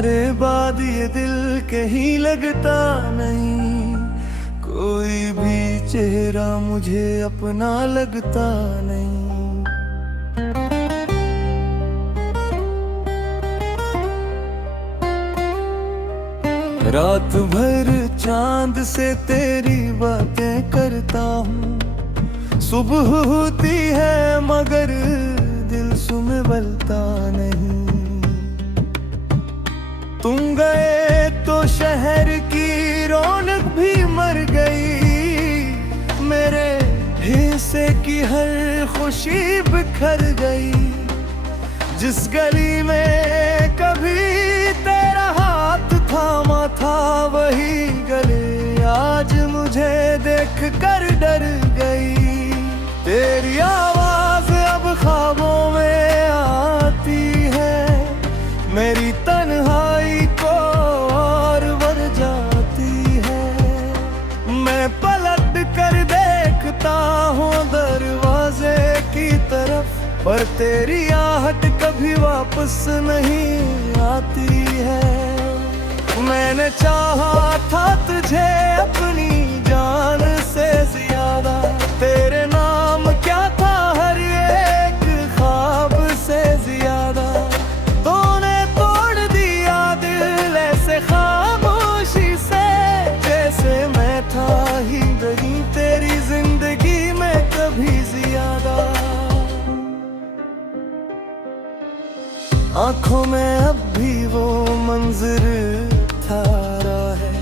तुम्हारे बाद ये दिल कहीं लगता नहीं, कोई भी चेहरा मुझे अपना लगता नहीं। रात भर चांद से तेरी बातें करता हूँ, सुबह होती है मगर दिल सुनबलता नहीं। तुम गए तो शहर की रौनक भी मर गई, मेरे हिस्से की हर खुशी बिखर गई। जिस गली में कभी तेरा हाथ थामा था, वही गली आज मुझे देख कर डर गई। तेरी आवाज अब ख्वाबों में आती है, मेरी तन्हाई को और बढ़ जाती है। मैं पलट कर देखता हूँ दरवाजे की तरफ, पर तेरी आहट कभी वापस नहीं आती है। मैंने चाहा था तुझे अपनी जान से ज्यादा, तेरे नाम क्या था हर एक ख्वाब से ज्यादा। तूने तोड़ दिया दिल ऐसे खामोशी से, जैसे मैं था ही नहीं तेरी जिंदगी में कभी ज्यादा। आंखों में अब भी वो मंजर थारा है,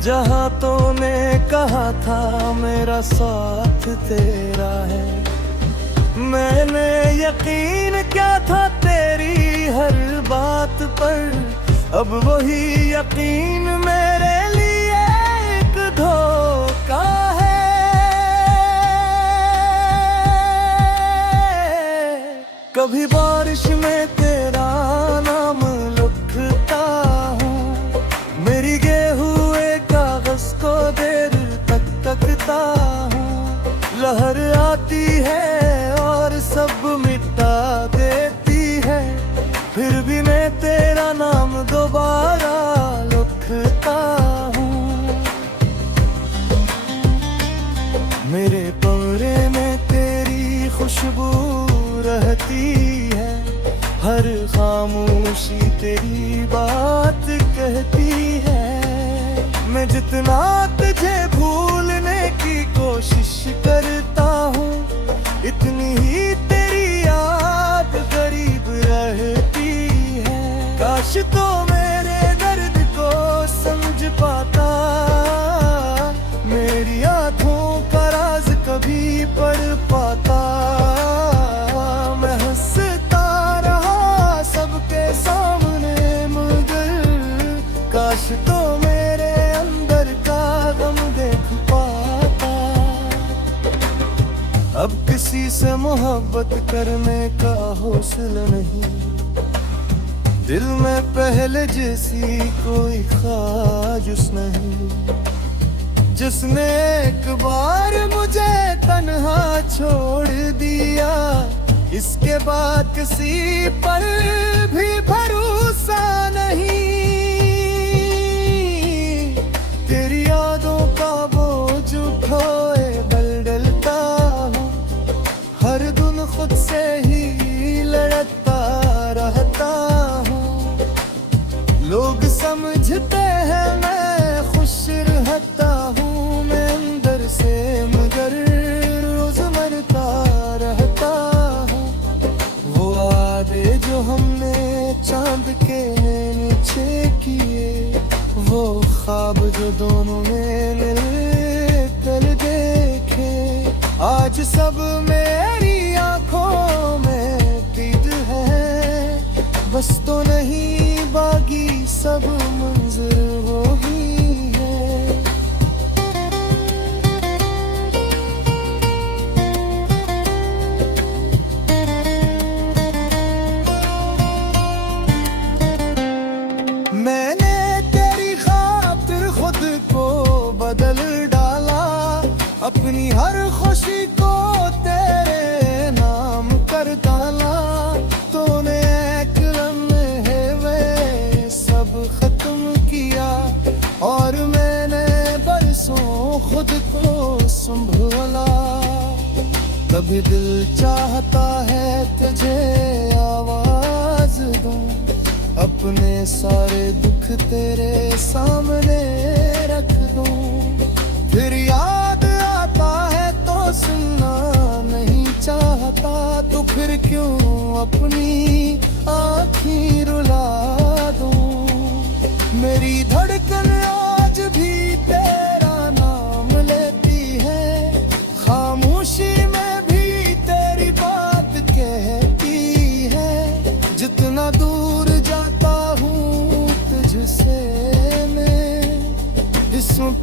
जहाँ तूने कहा था मेरा साथ तेरा है। मैंने यकीन किया था तेरी हर बात पर, अब वही यकीन मेरे लिए एक धोखा है। कभी बारिश में तेरा नाम लिखता हूँ, मेरी गे हुए कागज को देर तक तकता हूँ। लहर आती है और सब मिटा देती है, फिर भी मैं तेरा नाम दोबारा लिखता हूँ। मेरे कमरे में तेरी खुशबू रहती है, हर खामोशी तेरी बात कहती है। मैं जितना तुझे भूलने की कोशिश करता हूँ, इतनी ही तेरी याद करीब रहती है। काश तो मेरे दर्द को समझ पाता, मेरी आँखों का राज कभी पढ़ पाता। मैं हंसता रहा सबके सामने, मगर काश तो मेरे अंदर का गम देख पाता। अब किसी से मोहब्बत करने का हौसला नहीं, दिल में पहले जैसी कोई ख्वाहिश नहीं। जिसने एक बार मुझे तन्हा छोड़ दिया, इसके बाद किसी पर भी भरोसा नहीं। तेरी यादों का बोझ उठाए बल डलता हूँ, हर दिन खुद से ही लड़ता रहता हूँ। लोग समझते हैं मैं खुश रहता हूँ, मैं अंदर से मगर रोज मरता रहता हूँ। वो वादे जो हमने चांद के नीचे किए, वो ख्वाब जो दोनों ने मिलकर देखे, आज सब मेरी आंखों में कैद है। बस तो नहीं बाकी सब मंजर वो ही है। मैंने तेरी खातिर खुद को बदल डाला, अपनी हर खुशी को तेरे नाम कर डाला। तूने एक लम्हे वे सब कभी दिल चाहता है तुझे आवाज दूं, अपने सारे दुख तेरे सामने रख दूं। फिर याद आता है तो सुनना नहीं चाहता, तो फिर क्यों अपनी आँखें रुला दूं। मेरी धड़कन आज भी तेरा नाम लेती है, खामोशी में भी तेरी बात कहती है। जितना दूर जाता हूँ तुझसे मैं, इसमें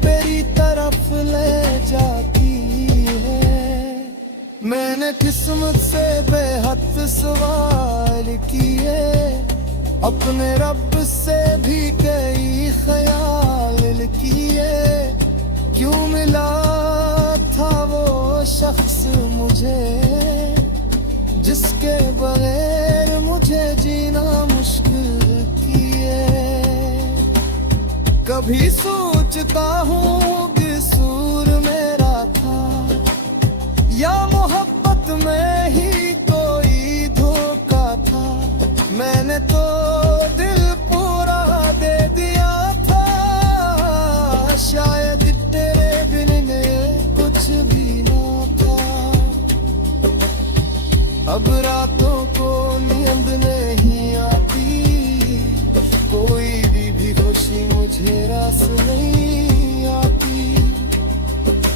तेरी तरफ ले जाती है। मैंने किस्मत से बेहद सवाल किए, अपने रब से भी कई ख्याल किए। क्यों मिला था वो शख्स मुझे, जिसके बगैर मुझे जीना मुश्किल किए। कभी सोचता हूँ कसूर मेरा था, या मोहब्बत में ही कोई धोखा था। मैंने तो दिल पूरा दे दिया था, शायद तेरे बिन में कुछ भी ना था। अब रातों को नींद नहीं आती, कोई भी खुशी मुझे रास नहीं आती।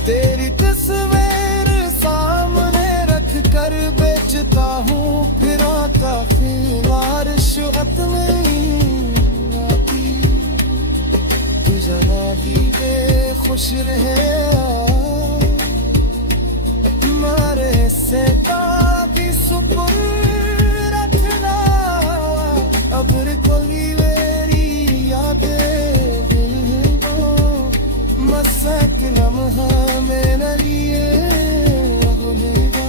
तेरी तस्वीर सामने रख कर बेचता हूँ, फिर आता फिर शुअत नहीं आती। तू जना भी बेखुश रहे, मारे से भी सुबह रखना। अबर कोई मेरी यादें दिल को मसक लम्हा मेरे लिए भूलेगा।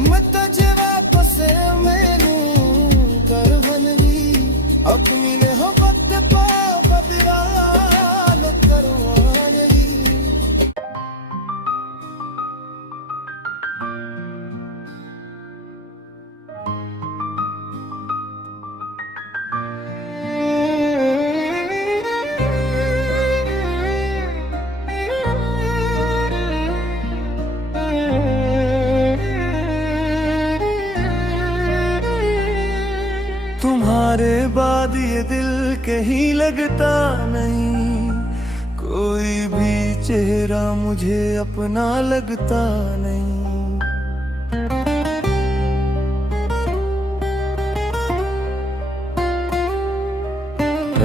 मैं तुझे वापस मैनू कर बनगी, अपनी मोहब्बत पा बदला करवा गई। तुम्हारे बाद ये दिल कहीं लगता नहीं, कोई भी चेहरा मुझे अपना लगता नहीं।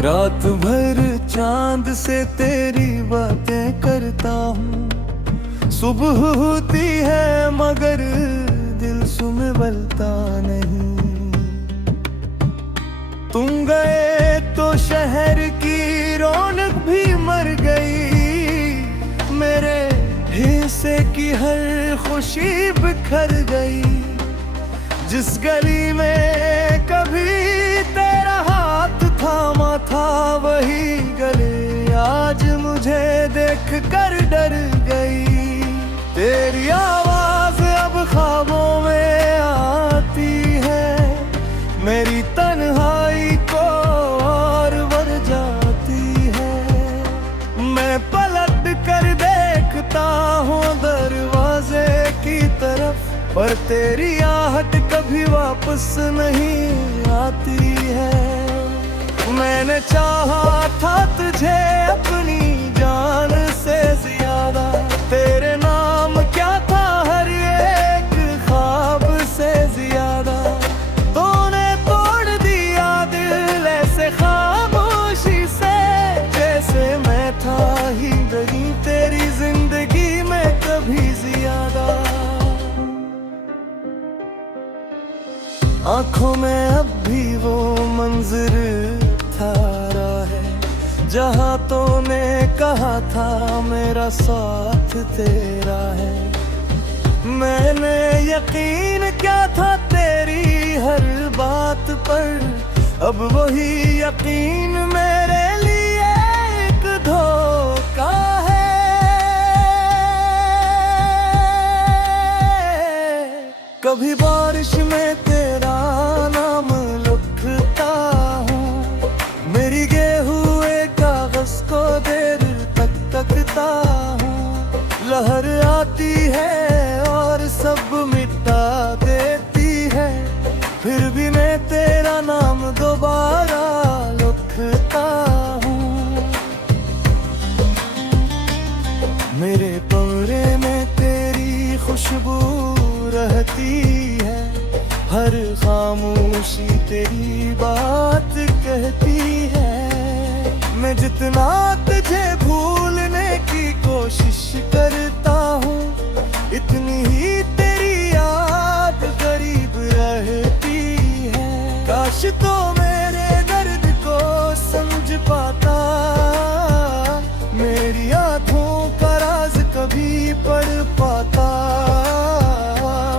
रात भर चांद से तेरी बातें करता हूँ, सुबह होती है मगर दिल संभलता नहीं। तुम गए तो शहर की रौनक भी मर गई, मेरे हिस्से की हर खुशी बिखर गई। जिस गली में कभी तेरा हाथ थामा था, वही गली आज मुझे देख कर डर गई। तेरी आवाज अब ख्वाबों में आती है, मेरी तन्हाई को और बढ़ जाती है। मैं पलट कर देखता हूँ दरवाजे की तरफ, पर तेरी आहट कभी वापस नहीं आती है। मैंने चाहा था तुझे अपनी जान से ज्यादा, तेरे नाम क्या था हर एक ख्वाब से ज्यादा। तूने तोड़ दिया दिल ऐसे खामोशी से, जैसे मैं था ही नहीं तेरी जिंदगी में कभी ज्यादा। आंखों में अब भी वो मंजर थारा है, जहाँ तूने कहा था मेरा साथ तेरा है। मैंने यकीन क्या था तेरी हर बात पर, अब वही यकीन मेरे लिए एक धोखा है। कभी बारिश में तेरा नाम लिखता हूँ, मेरी गेहुए कागज को देर तक तकता हूँ। लहर आती है और सब मिटा देती है, फिर भी मैं तेरा नाम दोबारा लिखता हूँ। मेरे कमरे में तेरी खुशबू रहती है, हर खामोशी तेरी बात कहती है। मैं जितना तुझे भूलने की कोशिश करता हूँ, इतनी ही तेरी याद करीब रहती है। काश तो मेरे दर्द को समझ पाता, मेरी आँखों का राज कभी पढ़ पाता।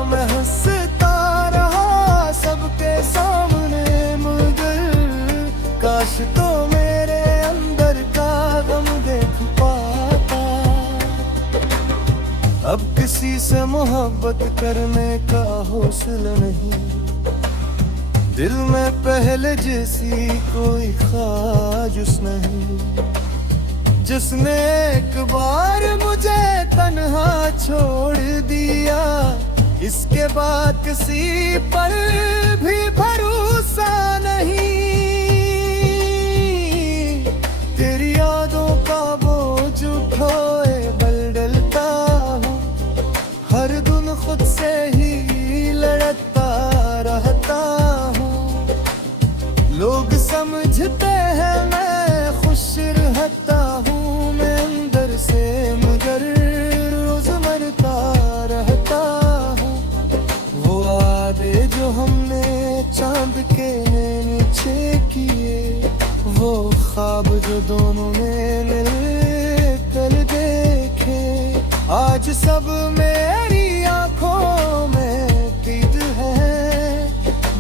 मैं हंसता रहा सबके सामने, मगर काश तो मेरे अंदर का गम देख पाता। अब किसी से मोहब्बत करने का हौसला नहीं, दिल में पहले जैसी कोई ख्वाहिश नहीं। जिसने एक बार मुझे तन्हा छोड़ दिया, इसके बाद किसी पर भी भरोसा नहीं। तेरी यादों का बोझ उठाए बल डलता हूँ, हर दिन खुद से ही लड़ता रहता हूँ। लोग समझते हैं मैं खुश रहता हूँ, मैं अंदर से मगर रोज मरता रहता हूँ। वो वादे जो हमने चांद के नीचे किए, वो ख्वाब जो दोनों ने मिलकर देखे, आज सब मेरी आंखों में कैद है।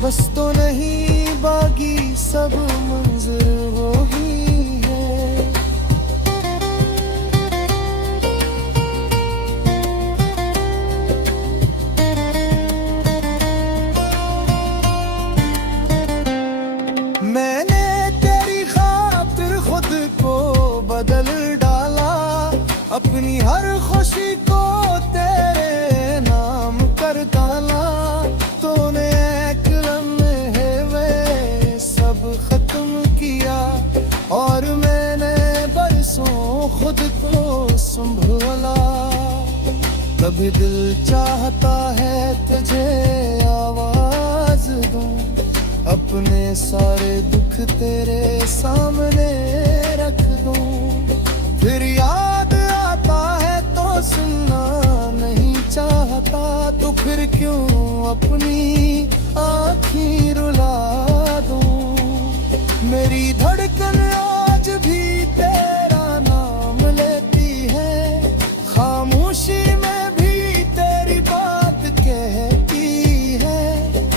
बस तो नहीं बाकी सब मंजर वो ही है। मैंने तेरी खातिर खुद को बदल डाला, अपनी हर खुशी को तेरे नाम कर डाला। तूने एक लम्हे में सब खत्म किया, और मैंने बरसों खुद को संभाला। कभी दिल चाहता है तुझे आवाज दूं, अपने सारे दुख तेरे सामने रख दूं। फिर याद आता है तो सुनना नहीं चाहता, तो फिर क्यों अपनी आँखें रुला दूं। मेरी धड़कन आज भी तेरा नाम लेती है, खामोशी में भी तेरी बात कहती है।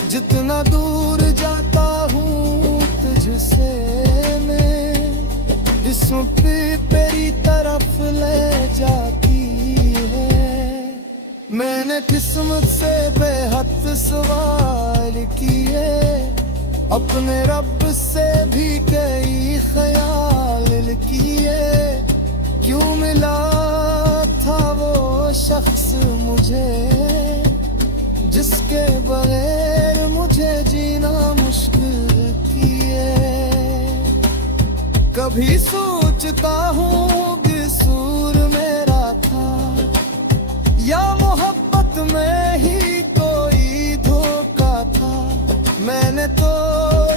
जितना दूर जाता हूँ तुझसे मैं, इसमें तेरी तरफ ले जाती है। मैंने किस्मत से बेहद सवाल किए, अपने रब से भी कई ख्याल किए। क्यों मिला था वो शख्स मुझे, जिसके बगैर मुझे जीना मुश्किल किए। कभी सोचता हूँ कसूर मेरा था, या मोहब्बत में ही कोई धोखा था। मैंने तो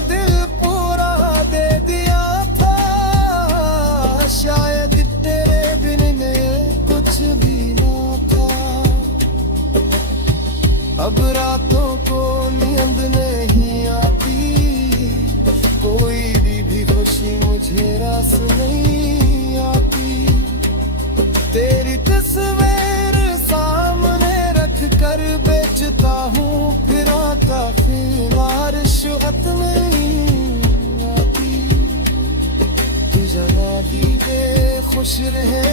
दिल पूरा दे दिया था, शायद तेरे बिन कुछ भी ना था। अब रातों को नींद नहीं आती, कोई भी खुशी मुझे रास नहीं आती। तेरी तस्वीर सामने रख कर बेचता हूँ, फिर काफी बारिशत नहीं आती। तू जरा भी खुश रहे।